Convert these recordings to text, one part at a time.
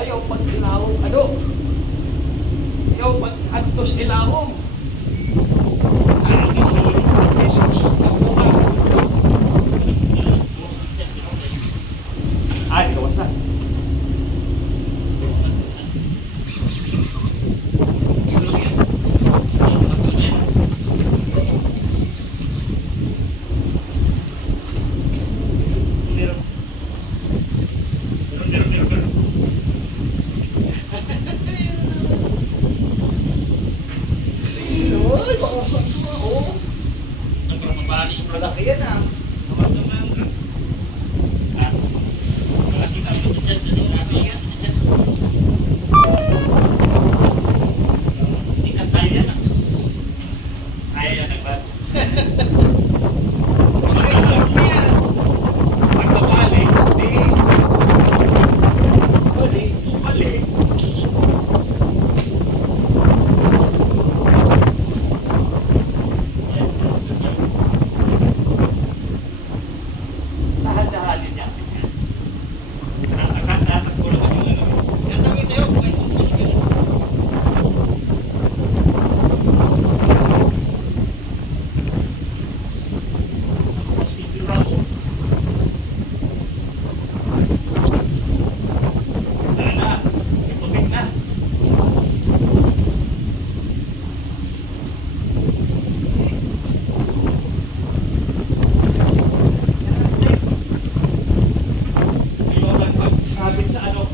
Ayaw pag-ilawong ano? Ayaw pag-antos ilawong. Isusok ng buka. Ay, gawas na. Malaki yan ah. Ikat tayo yan ah. Ayaw yan nagbat. Pagkabali, mali. Dahan-dahanin niya. Nakatakbo lang ang ano. Yan tawin sa'yo. May susunod ka. Sabit sa ano?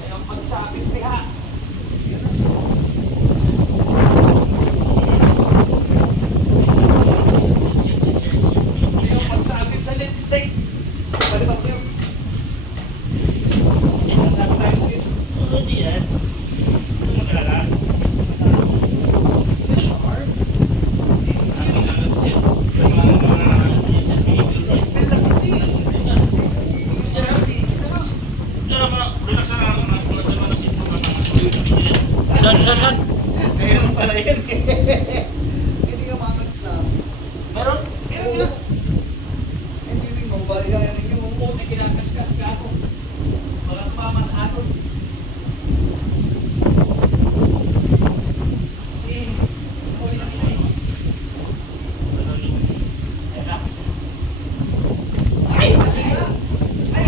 Ayaw pagsabit niya. Ayaw pagsabit sa lensing. Bali ba kayo? Sabi tayo sa ito. Hindi yan. Ano magalala? San? Ayun pala yan eh. Hindi ka makakita. Meron? Meron yun. Hindi rin mo. Bali lang yan. Hindi mo. Oo, may kinakaskas ka ako. Walang pama sa akin. Ay! Laki nga! Ay!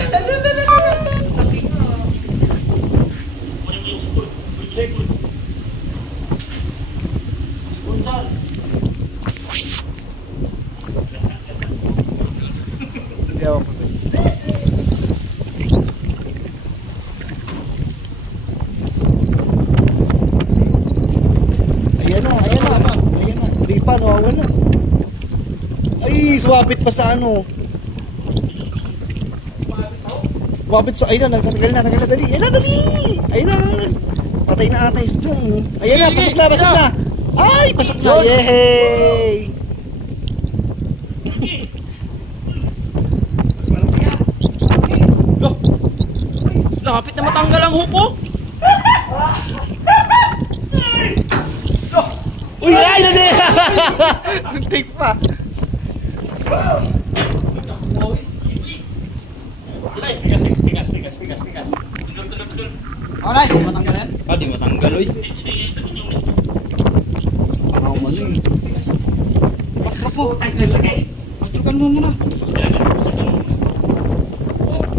Laki nga! Buncal. Hindi ako pa. Ayan na. Hindi pa, nawawala. Ay, swabit pa sa ano. Swabit sa, ayun na, nagtagal na, dali. Ayun na. Patay na ata is doon. Ayan na, pasok na. Ay, pasok na. Yehey! Lapit na matanggal ang huko. Uy, ay, nani! Take pa. Pigas. Tudol. Alright, matanggal yan. Ah, di matanggal, oy. Pangaw mo nun. Pastro po. Pastrokan mo muna.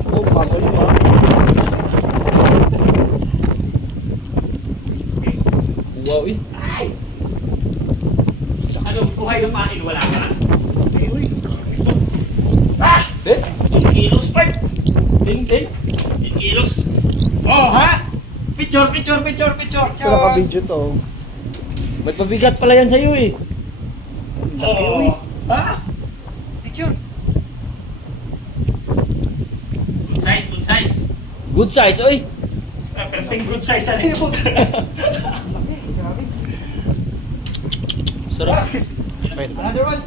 Oh, bago na ba? Wow, eh. Ano, buhay ng pain, wala ka na. Uy. Ah! Eh? 10 kilos, Bart! Ting. 10 kilos. Oh, ha? Picture. Wala ka video to. May pabigat pala yan sa'yo, eh. Oh. Ha? Picture. Good size. Good size, oy. Perting good size ano yun po. Laki, grabe. Sarap. Another one.